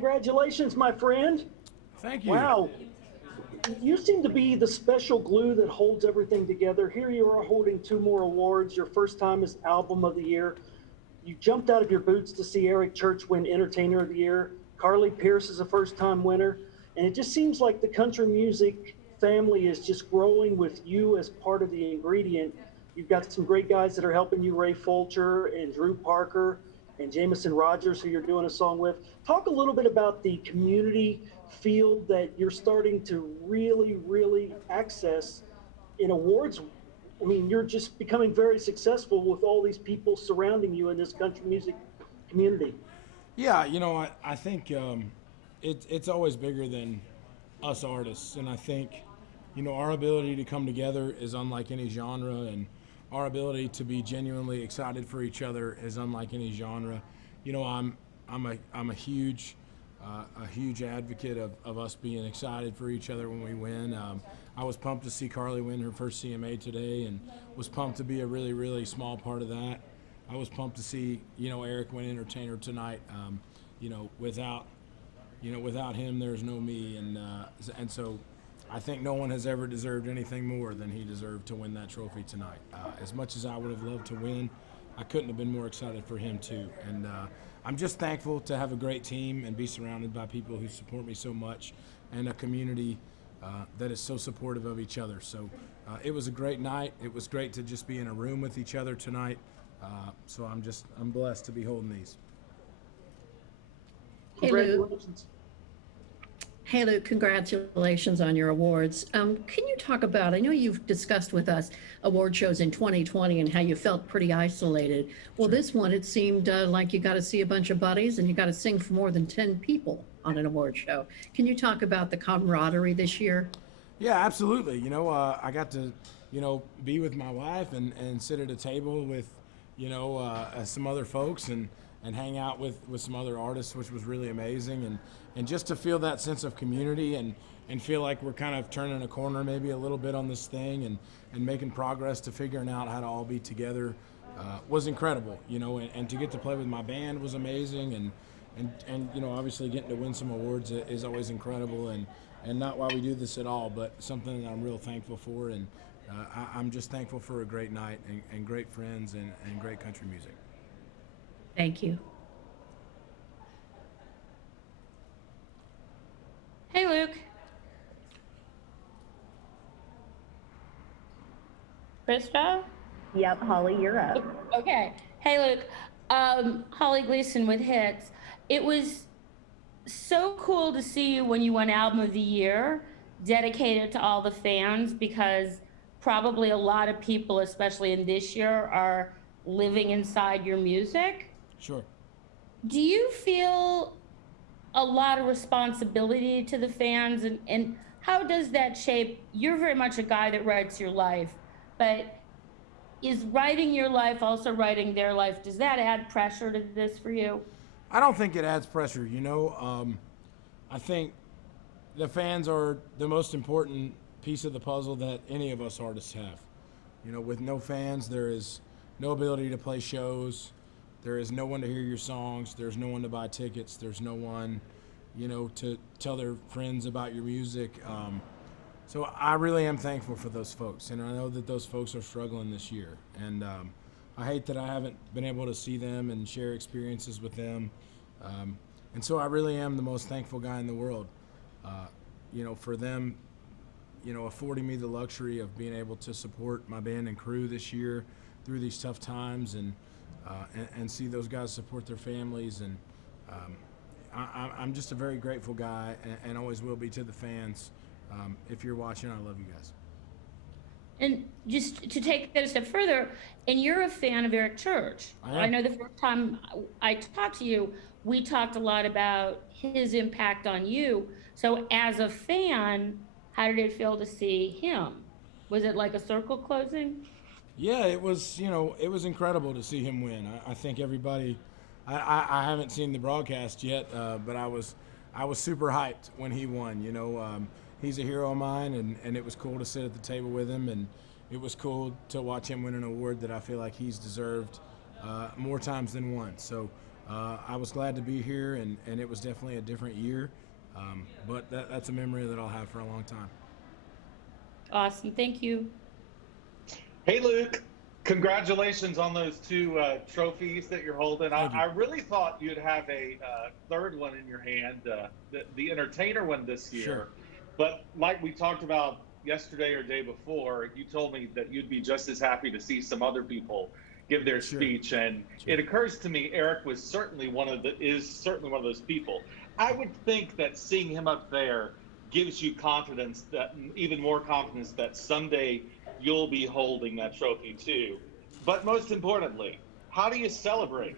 Congratulations, my friend. Thank you. Wow. You seem to be the special glue that holds everything together. Here you are holding two more awards. Your first time as Album of the Year. You jumped out of your boots to see Eric Church win Entertainer of the Year. Carly Pierce is a first time winner. And it just seems like the country music family is just growing with you as part of the ingredient. You've got some great guys that are helping you, Ray Fulcher and Drew Parker and Jameson Rogers, who you're doing a song with. Talk a little bit about the community field that you're starting to really access in awards. I mean, you're just becoming very successful with all these people surrounding you in this country music community. Yeah, I think it's always bigger than us artists, and I think our ability to come together is unlike any genre, and our ability to be genuinely excited for each other is unlike any genre. I'm a huge advocate of us being excited for each other when we win. I was pumped to see Carly win her first CMA today, and was pumped to be a really small part of that. I was pumped to see Eric win Entertainer tonight. Without without him, there's no me, and so I think no one has ever deserved anything more than he deserved to win that trophy tonight. As much as I would have loved to win, I couldn't have been more excited for him too. And I'm just thankful to have a great team and be surrounded by people who support me so much, and a community that is so supportive of each other. So it was a great night. It was great to just be in a room with each other tonight. So I'm blessed to be holding these. Hey, Luke. Congratulations. Hey, Luke, congratulations on your awards. Can you talk about, I know you've discussed with us award shows in 2020 and how you felt pretty isolated. Well, Sure. this one, it seemed like you got to see a bunch of buddies and you got to sing for more than 10 people on an award show. Can you talk about the camaraderie this year? Yeah, absolutely. I got to, be with my wife and sit at a table with, some other folks and hang out with some other artists, which was really amazing. And just to feel that sense of community and feel like we're kind of turning a corner maybe a little bit on this thing and making progress to figuring out how to all be together was incredible, and to get to play with my band was amazing. And obviously getting to win some awards is always incredible, and not why we do this at all, but something that I'm real thankful for. And I'm just thankful for a great night and great friends and great country music. Thank you. Hey, Luke. Krista? Yep, Holly, you're up. Okay. Hey, Luke. Holly Gleason with Hits. It was so cool to see you when you won Album of the Year, dedicated to all the fans, because probably a lot of people, especially in this year, are living inside your music. Sure. Do you feel a lot of responsibility to the fans, and how does that shape? You're very much a guy that writes your life, but is writing your life also writing their life? Does that add pressure to this for you? I don't think it adds pressure, I think the fans are the most important piece of the puzzle that any of us artists have. With no fans, there is no ability to play shows. There is no one to hear your songs. There's no one to buy tickets. There's no one, to tell their friends about your music. So I really am thankful for those folks, and I know that those folks are struggling this year. And I hate that I haven't been able to see them and share experiences with them. And so I really am the most thankful guy in the world, for them, affording me the luxury of being able to support my band and crew this year through these tough times, and see those guys support their families. And I'm just a very grateful guy, and always will be to the fans. If you're watching, I love you guys. And just to take that a step further, and you're a fan of Eric Church. I am. I know the first time I talked to you, we talked a lot about his impact on you. So as a fan, how did it feel to see him? Was it like a circle closing? Yeah, it was, it was incredible to see him win. I think everybody, I haven't seen the broadcast yet, but I was super hyped when he won. He's a hero of mine, and it was cool to sit at the table with him, and it was cool to watch him win an award that I feel like he's deserved more times than once. So I was glad to be here, and it was definitely a different year. But that's a memory that I'll have for a long time. Awesome. Thank you. Hey, Luke. Congratulations on those two trophies that you're holding. I really thought you'd have a third one in your hand, the entertainer one this year. Sure. But like we talked about yesterday or day before, you told me that you'd be just as happy to see some other people give their speech. And it occurs to me Eric is certainly one of those people. I would think that seeing him up there gives you confidence, that even more confidence that someday you'll be holding that trophy too. But most importantly, how do you celebrate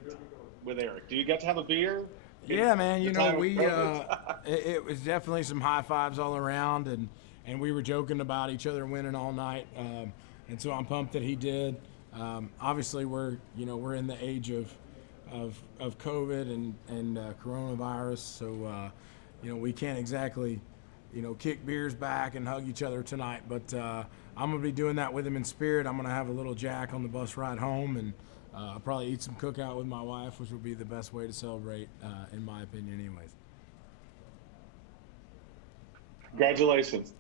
with Eric? Do you get to have a beer? Yeah, man. It was definitely some high fives all around, and we were joking about each other winning all night. And so I'm pumped that he did. Obviously, we're in the age of COVID and coronavirus, so we can't exactly kick beers back and hug each other tonight. But I'm gonna be doing that with him in spirit. I'm gonna have a little Jack on the bus ride home, and I'll probably eat some cookout with my wife, which would be the best way to celebrate, in my opinion, anyways. Congratulations.